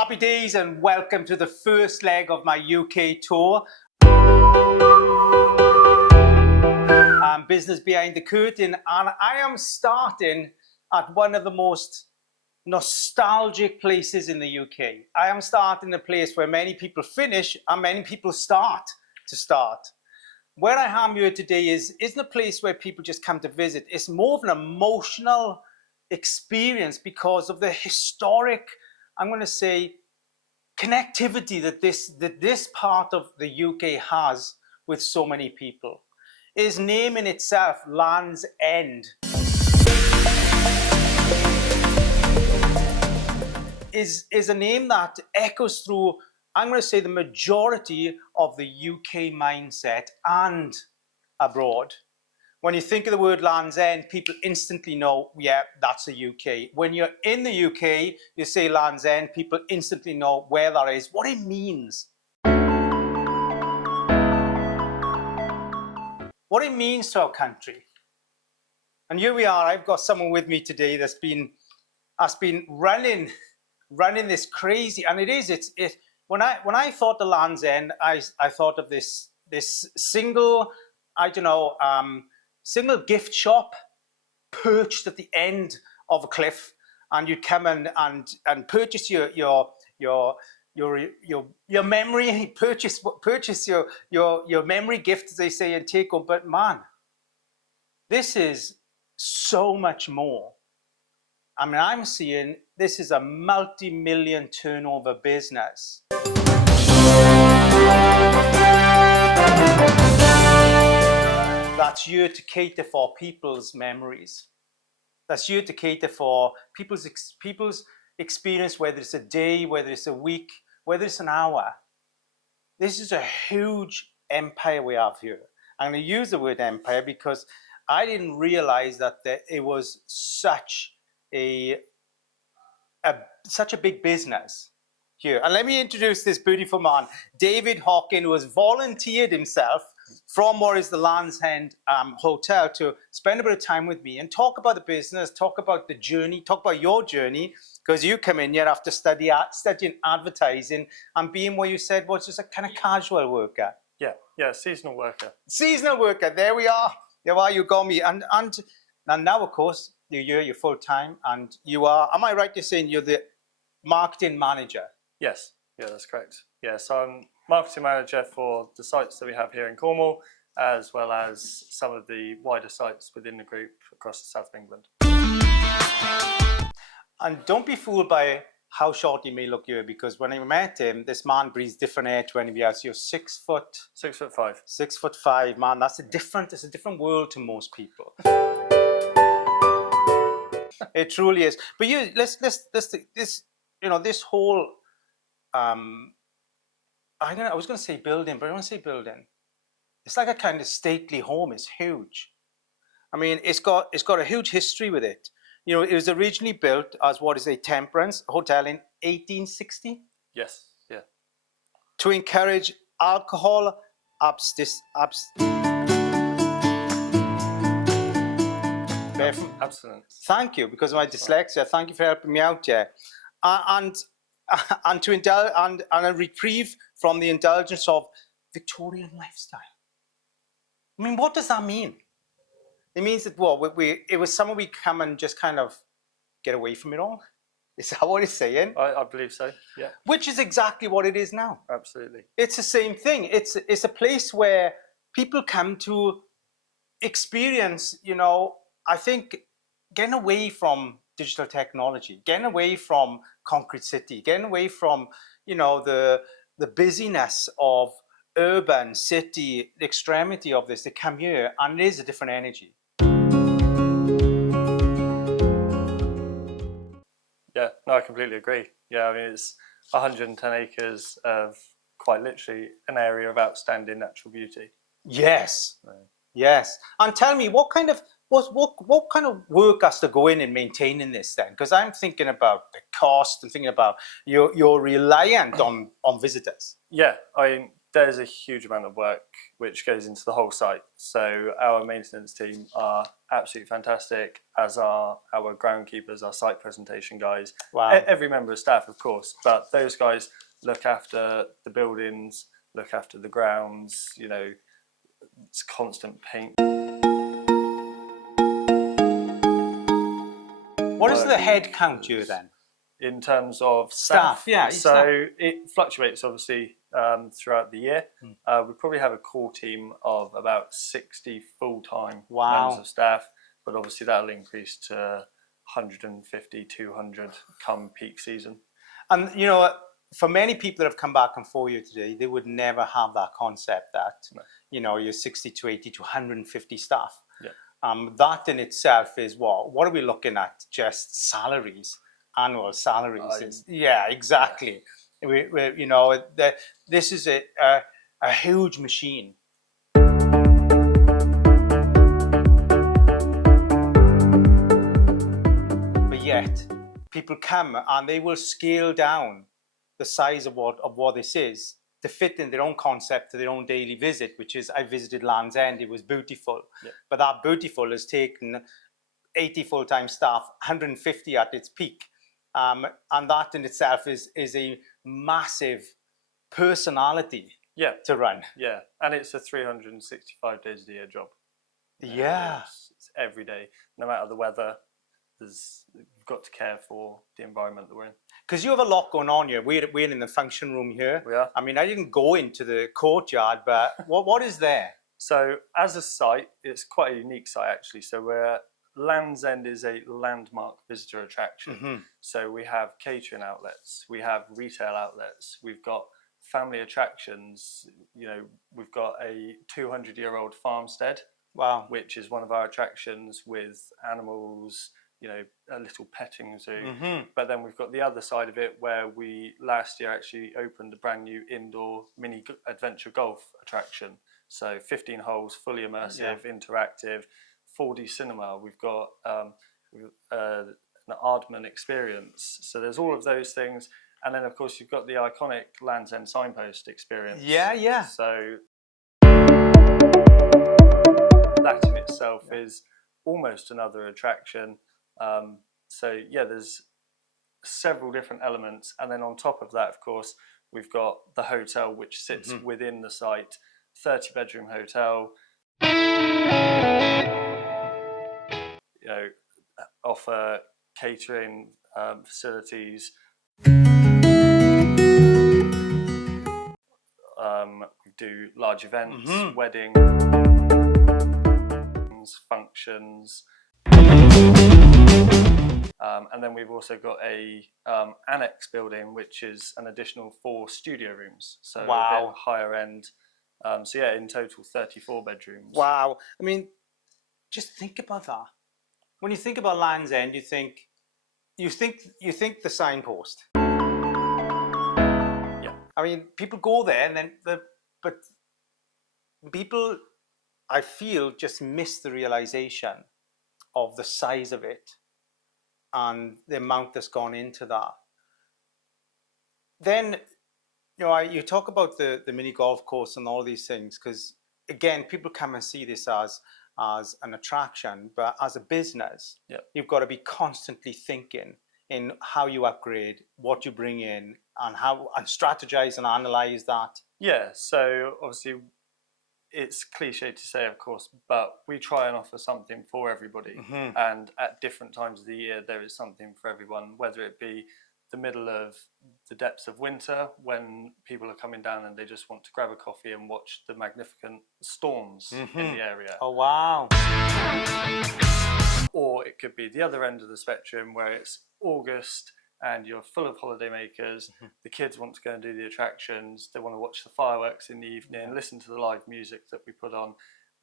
Happy days and welcome to the first leg of my UK tour. Business Behind the Curtain, and I am starting at one of the most nostalgic places in the UK. I am starting a place where many people finish and many people start. Where I am here today isn't a place where people just come to visit. It's more of an emotional experience because of the historic, I'm going to say, connectivity that this part of the UK has with so many people. His name in itself, Land's End, is a name that echoes through, I'm going to say, the majority of the UK mindset and abroad. When you think of the word Land's End, people instantly know, yeah, that's the UK. When you're in the UK, you say Land's End, people instantly know where that is, what it means. What it means to our country. And here we are, I've got someone with me today that's been running this crazy, and when I thought the Land's End, I thought of this single, single gift shop perched at the end of a cliff, and you'd come and purchase your memory, purchase your memory gift, as they say, and take home. But man, this is so much more. I mean, I'm seeing this is a multi-million turnover business. That's here to cater for people's memories. That's here to cater for people's experience, whether it's a day, whether it's a week, whether it's an hour. This is a huge empire we have here. I'm going to use the word empire because I didn't realize that it was such a big business here. And let me introduce this beautiful man, David Hawkin, who has volunteered himself from what is the Land's End Hotel to spend a bit of time with me and talk about the business, talk about the journey, talk about your journey, because you come in here after studying advertising and being what you said was just a kind of casual worker. Yeah, seasonal worker. Seasonal worker, there we are. There are, you got me. And now, of course, you're full time, and you are, am I right in saying you're the marketing manager? Yes, yeah, that's correct. Yeah, so I'm marketing manager for the sites that we have here in Cornwall, as well as some of the wider sites within the group across the south of England. And don't be fooled by how short he may look here, because when I met him, this man breathes different air to anybody else. You're 6 foot. 6'5". 6'5", man. It's a different world to most people. It truly is. But this whole I was going to say building, but I don't want to say building. It's like a kind of stately home. It's huge. I mean, it's got a huge history with it. You know, it was originally built as what is a temperance hotel in 1860. Yes, yeah. To encourage alcohol abstinence. Thank you, because of my dyslexia. Thank you for helping me out here. And a reprieve from the indulgence of Victorian lifestyle. I mean, what does that mean? It means that it was somewhere we come and just kind of get away from it all. Is that what it's saying? I believe so. Yeah. Which is exactly what it is now. Absolutely. It's the same thing. It's a place where people come to experience, I think, getting away from digital technology, getting away from concrete city, getting away from, the busyness of urban city, the extremity of this. They come here and it is a different energy. Yeah, no, I completely agree. Yeah, I mean, it's 110 acres of quite literally an area of outstanding natural beauty. Yes, yes. And tell me, what kind of work has to go in maintaining this then? Because I'm thinking about the cost and thinking about you're reliant on visitors. Yeah, I mean, there's a huge amount of work which goes into the whole site. So our maintenance team are absolutely fantastic, as are our groundkeepers, our site presentation guys. Wow. Every member of staff, of course, but those guys look after the buildings, look after the grounds. You know, it's constant paint. What is the head count here then? In terms of Staff, yeah. So it fluctuates obviously throughout the year. We probably have a core team of about 60 full-time members of staff, but obviously that'll increase to 150, 200 come peak season. And you know, for many people that have come back and for you today, they would never have that concept that, you know, you're 60 to 80 to 150 staff. Yeah. That in itself is what? What are we looking at? Just salaries, annual salaries. Yeah, exactly. Yeah. We you know, this is a huge machine. But yet, people come and they will scale down the size of what this is to fit in their own concept to their own daily visit, which is, I visited Land's End, it was beautiful. Yeah. But that beautiful has taken 80 full-time staff, 150 at its peak. And that in itself is a massive personality to run. Yeah, and it's a 365 days a year job. Yeah. It's every day, no matter the weather. We've got to care for the environment that we're in. Because you have a lot going on here. We're in the function room here. We are. I mean, I didn't go into the courtyard, but what is there? So as a site, it's quite a unique site actually. So Land's End is a landmark visitor attraction. Mm-hmm. So we have catering outlets, we have retail outlets, we've got family attractions. You know, we've got a 200-year-old farmstead. Wow. Which is one of our attractions with animals, you know, a little petting zoo. Mm-hmm. But then we've got the other side of it where we last year actually opened a brand new indoor mini adventure golf attraction. So 15 holes, fully immersive, interactive, 4D cinema. We've got an Aardman experience. So there's all of those things. And then, of course, you've got the iconic Land's End signpost experience. Yeah, yeah. So that in itself is almost another attraction. So yeah, there's several different elements. And then on top of that, of course, we've got the hotel, which sits within the site, 30-bedroom hotel. You know, offer catering facilities. We do large events, weddings, functions. And then we've also got a annex building, which is an additional 4 studio rooms. So a bit higher end. So yeah, in total 34 bedrooms. Wow. I mean, just think about that. When you think about Land's End, you think the signpost. Yeah. I mean, people go there and then but people, I feel, just miss the realization of the size of it and the amount that's gone into that. Then, you know, you talk about the mini golf course and all these things, because again, people come and see this as an attraction, but as a business, you've got to be constantly thinking in how you upgrade, what you bring in, and strategize and analyze that. Yeah, so obviously it's cliche to say, of course, but we try and offer something for everybody. Mm-hmm. And at different times of the year, there is something for everyone, whether it be the middle of the depths of winter when people are coming down and they just want to grab a coffee and watch the magnificent storms in the area. Oh, wow. Or it could be the other end of the spectrum where it's August and you're full of holidaymakers. Mm-hmm. The kids want to go and do the attractions. They want to watch the fireworks in the evening, listen to the live music that we put on.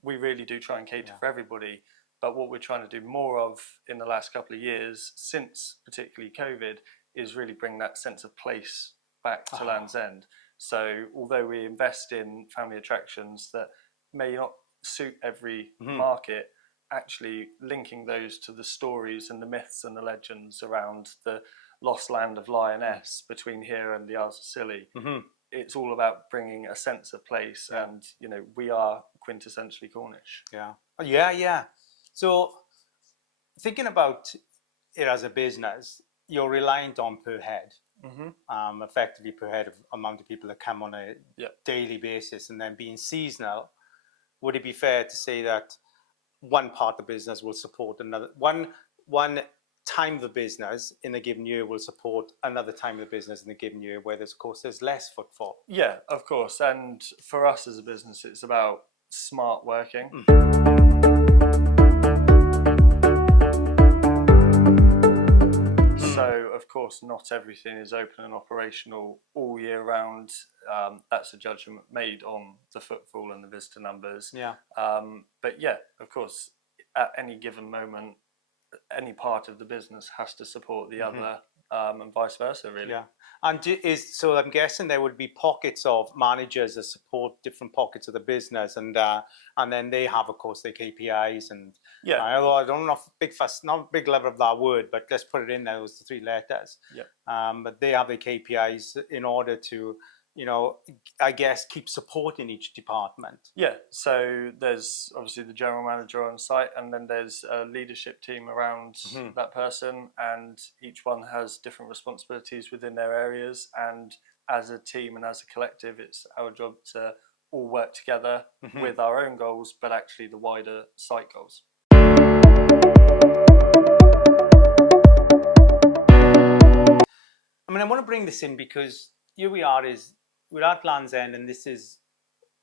We really do try and cater for everybody. But what we're trying to do more of in the last couple of years, since particularly COVID, is really bring that sense of place back to Land's End. So although we invest in family attractions that may not suit every market, actually linking those to the stories and the myths and the legends around the lost land of Lioness between here and the Isles of Scilly it's all about bringing a sense of place, and we are quintessentially Cornish. Yeah. So thinking about it as a business, you're reliant on per head, effectively per head of amount of people that come on a daily basis, and then being seasonal, would it be fair to say that one part of the business will support another, one time of the business in a given year will support another time of the business in a given year where there's less footfall? Yeah, of course. And for us as a business, it's about smart working. So, of course, not everything is open and operational all year round. That's a judgment made on the footfall and the visitor numbers. But yeah, of course, at any given moment, any part of the business has to support the other, and vice versa, really. And so I'm guessing there would be pockets of managers that support different pockets of the business, and then they have, of course, their KPIs, and although I don't know, not a big level of that word, but let's put it in there, those 3 letters. But they have their KPIs in order to, I guess, keep supporting each department. So there's obviously the general manager on site, and then there's a leadership team around that person, and each one has different responsibilities within their areas. And as a team and as a collective, it's our job to all work together with our own goals, but actually the wider site goals. I mean, I want to bring this in because here we're at Land's End, and this is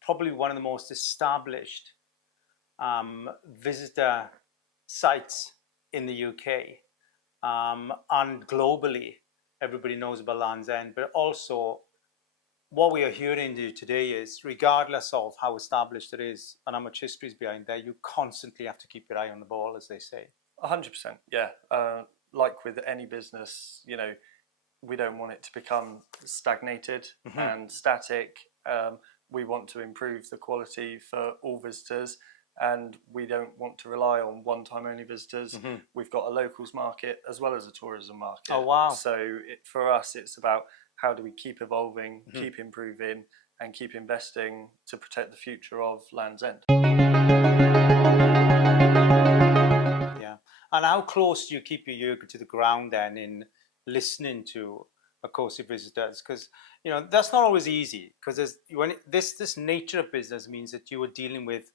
probably one of the most established visitor sites in the UK, and globally. Everybody knows about Land's End, but also what we are hearing today is, regardless of how established it is and how much history is behind there, you constantly have to keep your eye on the ball, as they say. 100%, yeah. Like with any business, we don't want it to become stagnated and static. We want to improve the quality for all visitors, and we don't want to rely on one-time only visitors. We've got a locals market as well as a tourism market. Oh, wow. So for us, it's about how do we keep evolving, keep improving, and keep investing to protect the future of Land's End. Yeah. And how close do you keep your ear to the ground then in listening to, of course, your visitors? Because that's not always easy, because this nature of business means that you are dealing with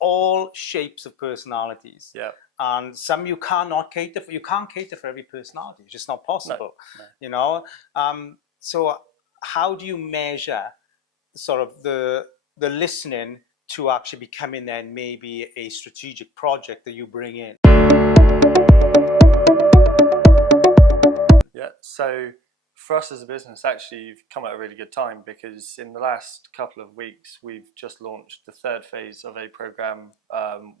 all shapes of personalities. And some you cannot cater for. You can't cater for every personality. It's just not possible. No. So how do you measure sort of the listening to actually becoming then maybe a strategic project that you bring in? So for us as a business, actually, you've come at a really good time, because in the last couple of weeks, we've just launched the 3rd phase of a program,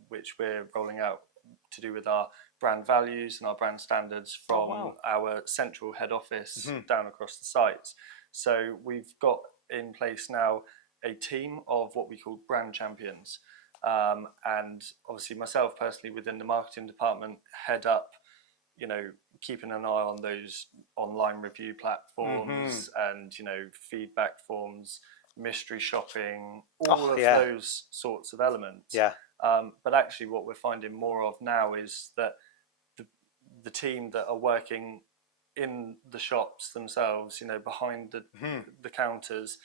which we're rolling out to do with our brand values and our brand standards from our central head office down across the sites. So we've got in place now a team of what we call brand champions. And obviously myself personally within the marketing department head up, keeping an eye on those online review platforms and, feedback forms, mystery shopping, all of those sorts of elements. But actually what we're finding more of now is that the team that are working in the shops themselves, behind the counters,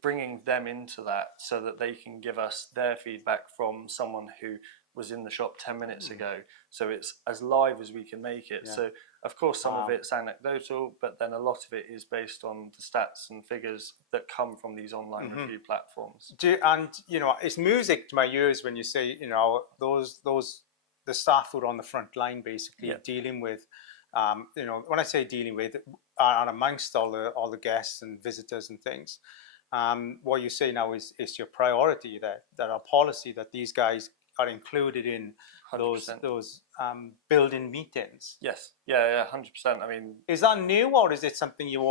bringing them into that so that they can give us their feedback from someone who was in the shop 10 minutes ago. So it's as live as we can make it. So of course some of it's anecdotal, but then a lot of it is based on the stats and figures that come from these online review platforms. It's music to my ears when you say, the staff who are on the front line basically dealing with, when I say dealing with, and amongst all the guests and visitors and things, what you say now is your priority, that our policy, that these guys are included in 100%. those building meetings. Yes, yeah, 100%. I mean, is that new, or is it something you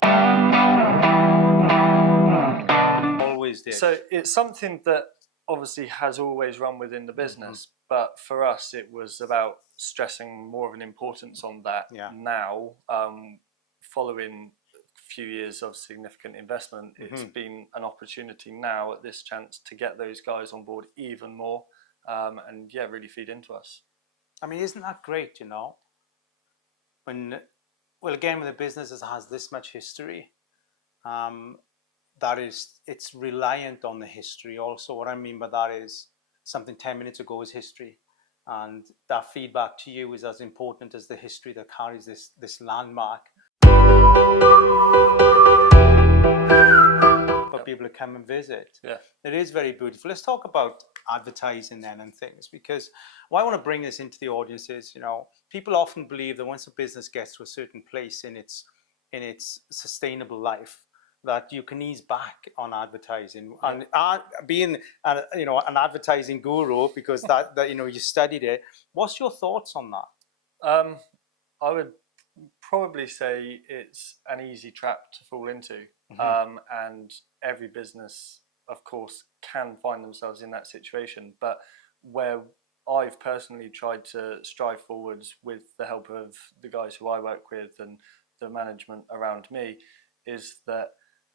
always did? So it's something that obviously has always run within the business, but for us it was about stressing more of an importance on that now, following a few years of significant investment, it's been an opportunity now at this chance to get those guys on board even more, and yeah, really feed into us. I mean, isn't that great, when, well, again, when a business has this much history, it's reliant on the history. Also, what I mean by that is something 10 minutes ago was history, and that feedback to you is as important as the history that carries this landmark for people to come and visit. Yeah. It is very beautiful. Let's talk about advertising then and things, because why I want to bring this into the audience is, people often believe that once a business gets to a certain place in its sustainable life, that you can ease back on advertising. And being an advertising guru, because that you studied it, what's your thoughts on that? I would probably say it's an easy trap to fall into, and every business, of course, can find themselves in that situation. But where I've personally tried to strive forwards with the help of the guys who I work with and the management around me is that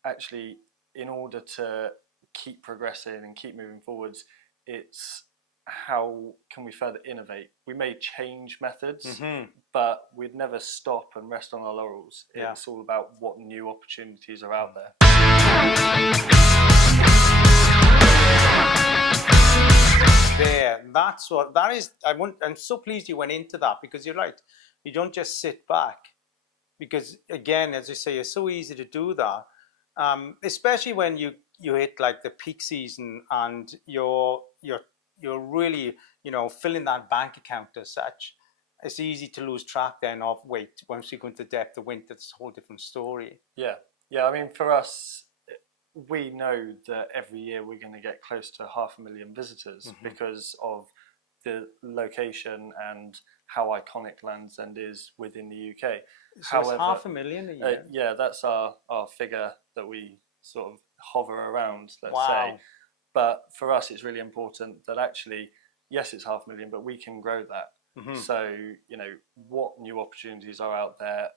actually, in order to keep progressing and keep moving forwards, it's how can we further innovate? We may change methods, but we'd never stop and rest on our laurels. It's all about what new opportunities are out there. That is. I'm so pleased you went into that, because you're right. You don't just sit back, because again, as you say, it's so easy to do that, especially when you hit like the peak season and you're really filling that bank account as such. It's easy to lose track then of, wait, once you go into the depth of winter, it's a whole different story. Yeah. I mean, for us, we know that every year we're going to get close to 500,000 visitors because of the location and how iconic Land's End is within the UK. So it's 500,000 a year? Yeah, that's our figure that we sort of hover around, let's Wow. say. But for us, it's really important that actually, yes, it's 500,000, but we can grow that. So, what new opportunities are out there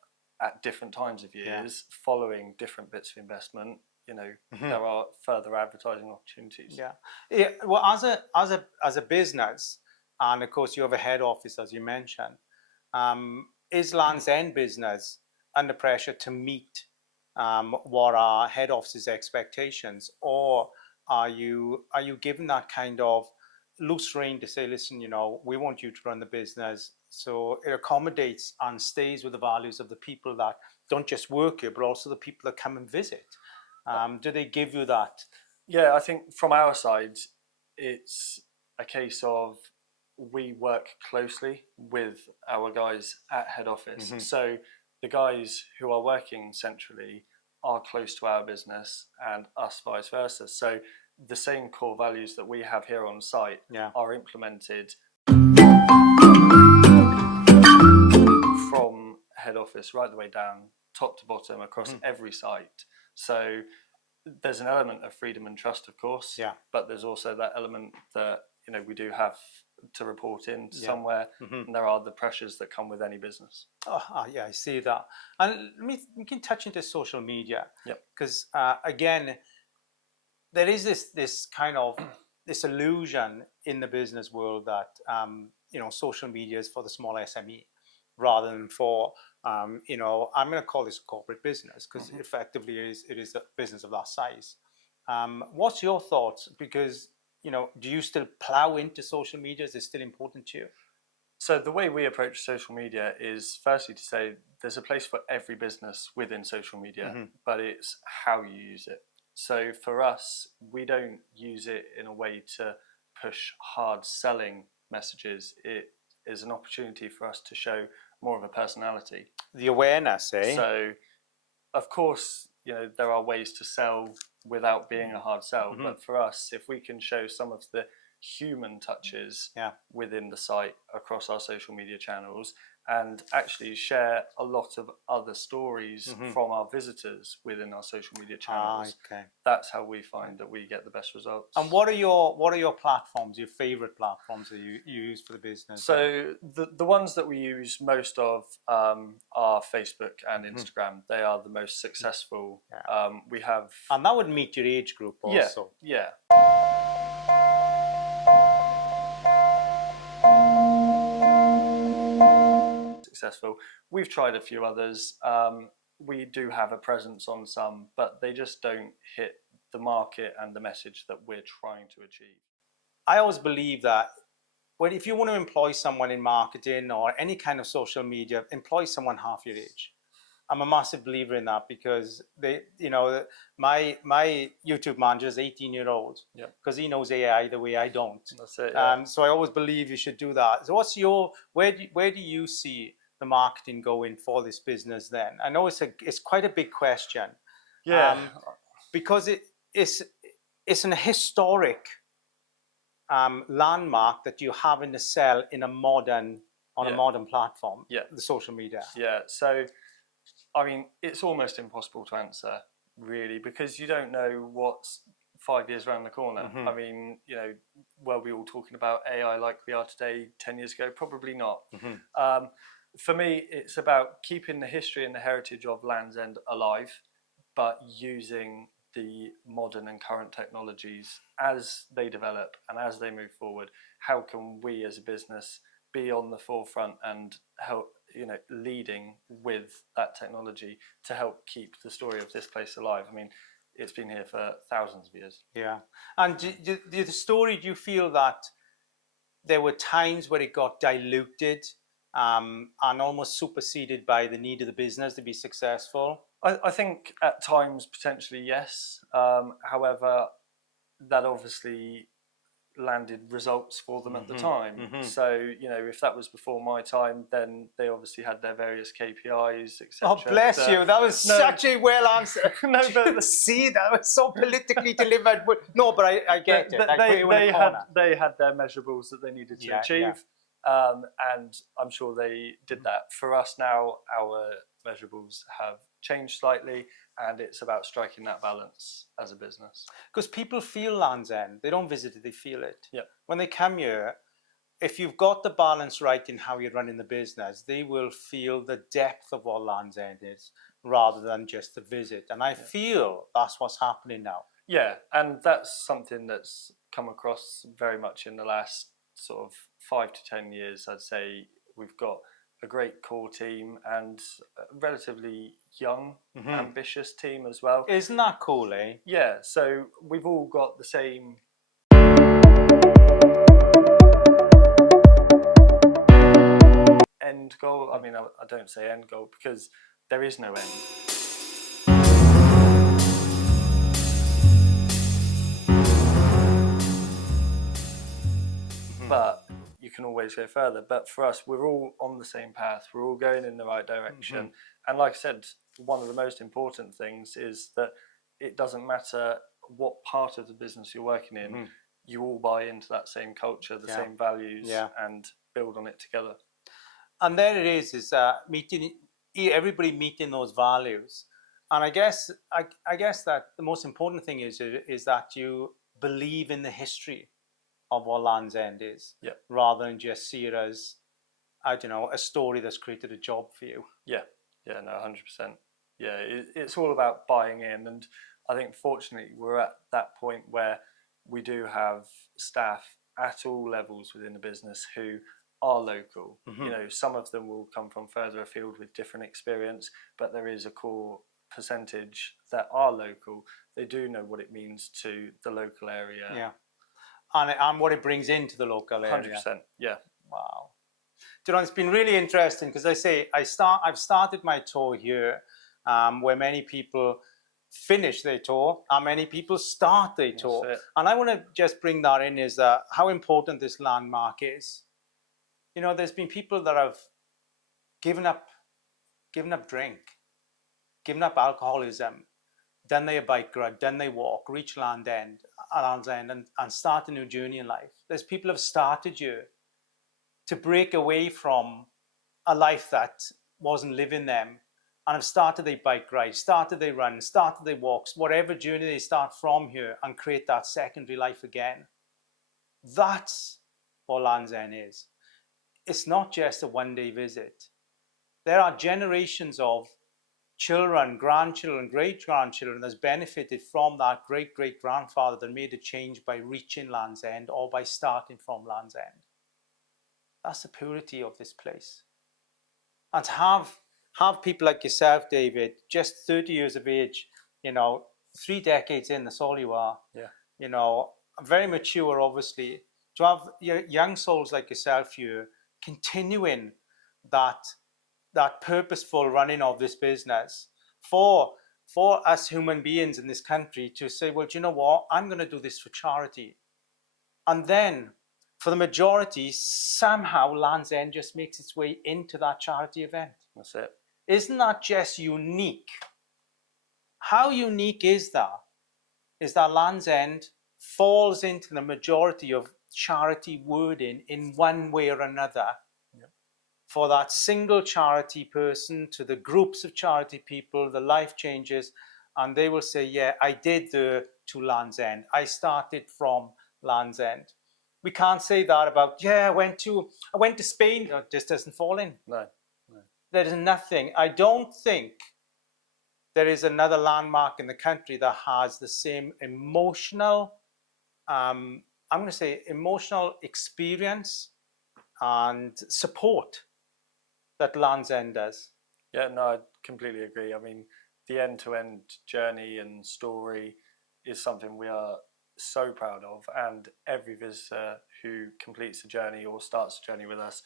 at different times of years, following different bits of investment, there are further advertising opportunities. Yeah. Well, as a business, and of course you have a head office, as you mentioned, is Land's End business under pressure to meet what are head office's expectations, or are you given that kind of loose rein to say, listen, we want you to run the business so it accommodates and stays with the values of the people that don't just work here, but also the people that come and visit? Do they give you that? Yeah, I think from our side, it's a case of we work closely with our guys at head office. So the guys who are working centrally are close to our business, and us vice versa. So the same core values that we have here on site are implemented from head office right the way down, top to bottom, across every site. So there's an element of freedom and trust, of course, but there's also that element that we do have to report in somewhere, and there are the pressures that come with any business. I see that. And we can touch into social media, because again, there is this kind of this illusion in the business world that social media is for the small SME, rather than for I'm going to call this a corporate business, because effectively it is a business of that size. What's your thoughts? Because do you still plow into social media? Is it still important to you? So the way we approach social media is firstly to say there's a place for every business within social media, but it's how you use it. So for us, we don't use it in a way to push hard selling messages. It is an opportunity for us to show more of a personality. The awareness, eh? So, of course, there are ways to sell without being a hard sell. But for us, if we can show some of the human touches within the site across our social media channels, and actually share a lot of other stories from our visitors within our social media channels. Okay. That's how we find that we get the best results. And what are your platforms, your favorite platforms that you use for the business? So the ones that we use most of are Facebook and Instagram. They are the most successful. We have, and that would meet your age group also. Yeah. Successful. We've tried a few others. We do have a presence on some, but they just don't hit the market and the message that we're trying to achieve. I always believe that if you want to employ someone in marketing or any kind of social media, employ someone half your age. I'm a massive believer in that, because my YouTube manager is 18-year-old, because he knows AI the way I don't. That's it. Yeah. So I always believe you should do that. So where do you see the marketing going for this business then? I know it's quite a big question. Yeah. Because it's an historic landmark that you have in the sell in a modern platform. Yeah. The social media. Yeah. So, I mean, it's almost impossible to answer, really, because you don't know what's 5 years around the corner. I mean, were we all talking about AI like we are today 10 years ago? Probably not. For me, it's about keeping the history and the heritage of Land's End alive, but using the modern and current technologies as they develop and as they move forward. How can we as a business be on the forefront and help, leading with that technology to help keep the story of this place alive? I mean, it's been here for thousands of years. Yeah. And the story, do you feel that there were times where it got diluted and almost superseded by the need of the business to be successful? I think at times potentially yes. However, that obviously landed results for them at the time. So, if that was before my time, then they obviously had their various KPIs, etc. Oh, bless you. That was such a well answer. No, but see, that was so politically delivered. No, but I get it. They had their measurables that they needed to achieve. And I'm sure they did that. For us now, our measurables have changed slightly, and it's about striking that balance as a business. Because people feel Land's End. They don't visit it, they feel it. Yeah. When they come here, if you've got the balance right in how you're running the business, they will feel the depth of what Land's End is rather than just the visit. And I feel that's what's happening now. Yeah, and that's something that's come across very much in the last sort of 5 to 10 years. I'd say we've got a great core team and a relatively young, ambitious team as well. Isn't that cool, eh? Yeah, so we've all got the same end goal. I mean, I don't say end goal because there is no end. But you can always go further. But for us, we're all on the same path. We're all going in the right direction. And like I said, one of the most important things is that it doesn't matter what part of the business you're working in, you all buy into that same culture, the same values, and build on it together. And there it is everybody meeting those values. And I guess that the most important thing is that you believe in the history of what Land's End is, rather than just see it as, I don't know, a story that's created a job for you. Yeah, no, 100%. Yeah, it's all about buying in, and I think fortunately we're at that point where we do have staff at all levels within the business who are local. Some of them will come from further afield with different experience, but there is a core percentage that are local. They do know what it means to the local area. Yeah. And what it brings into the local area. 100%, yeah. Wow. It's been really interesting because I've started my tour here where many people finish their tour and many people start their tour. And I want to just bring that in, is how important this landmark is. There's been people that have given up drink, given up alcoholism, done their bike ride, then they walk, reach Land's End and start a new journey in life. There's people who have started here to break away from a life that wasn't living them and have started their bike ride, started their run, started their walks, whatever journey they start from here, and create that secondary life again. That's what Land's End is. It's not just a one-day visit. There are generations of children, grandchildren, great-grandchildren that's benefited from that great-great-grandfather that made a change by reaching Land's End or by starting from Land's End. That's the purity of this place. And to have people like yourself, David, just 30 years of age, 3 decades in, that's all you are. Yeah. Very mature, obviously. To have young souls like yourself here continuing that purposeful running of this business for us human beings in this country to say, well, do you know what? I'm going to do this for charity. And then for the majority, somehow Land's End just makes its way into that charity event. That's it. Isn't that just unique? How unique is that? Is that Land's End falls into the majority of charity wording in one way or another. Yep. For that single charity person to the groups of charity people, the life changes, and they will say, yeah, I did to Land's End. I started from Land's End. We can't say that about, yeah, I went to Spain. It just doesn't fall in. No. There is nothing. I don't think there is another landmark in the country that has the same emotional, I'm going to say emotional experience and support that Land's End does. Yeah, no, I completely agree. I mean, the end-to-end journey and story is something we are so proud of, and every visitor who completes the journey or starts the journey with us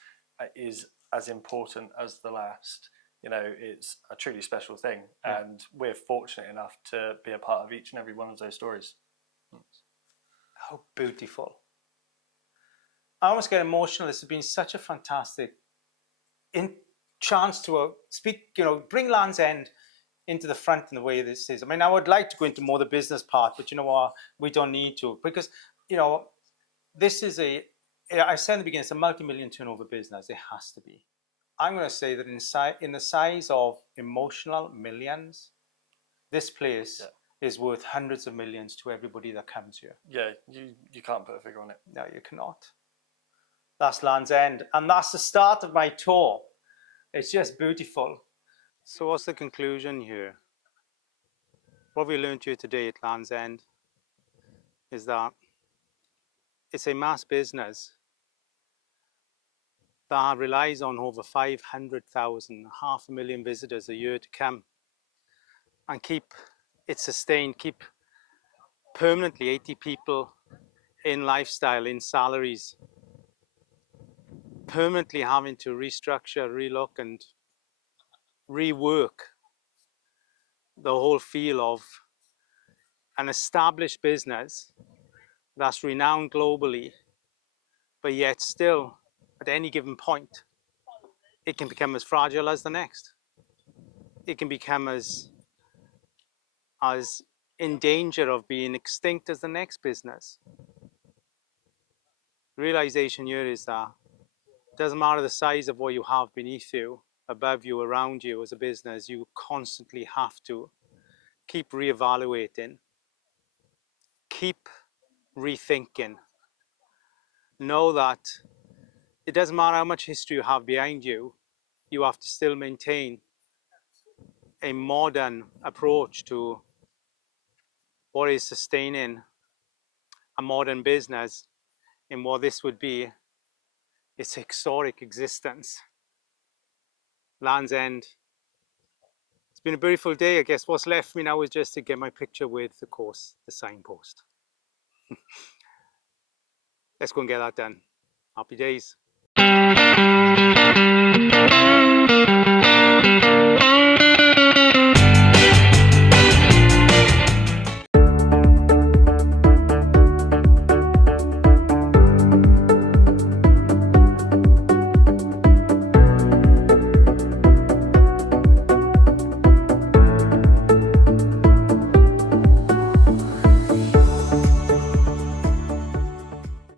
is as important as the last. It's a truly special thing, and we're fortunate enough to be a part of each and every one of those stories. How beautiful. I almost get emotional. This has been such a fantastic chance to speak, bring Land's End into the front in the way this is. I mean, I would like to go into more the business part, but you know what? We don't need to, because, this is I said in the beginning, it's a multi-million turnover business. It has to be. I'm going to say that in the size of emotional millions, this place is worth hundreds of millions to everybody that comes here. Yeah, you can't put a figure on it. No, you cannot. That's Land's End, and that's the start of my tour. It's just beautiful. So what's the conclusion here? What we learned here today at Land's End is that it's a mass business that relies on over 500,000, 500,000 visitors a year to come and keep it sustained, keep permanently 80 people in lifestyle, in salaries, permanently having to restructure, relook and rework the whole feel of an established business that's renowned globally, but yet still at any given point, it can become as fragile as the next. It can become as in danger of being extinct as the next business. The realization here is that it doesn't matter the size of what you have beneath you, above you, around you as a business, you constantly have to keep reevaluating, keep rethinking. Know that it doesn't matter how much history you have behind you, you have to still maintain a modern approach to what is sustaining a modern business in what this would be its historic existence. Land's End. It's been a beautiful day. I guess what's left me now is just to get my picture with, of course, the signpost. Let's go and get that done. Happy days.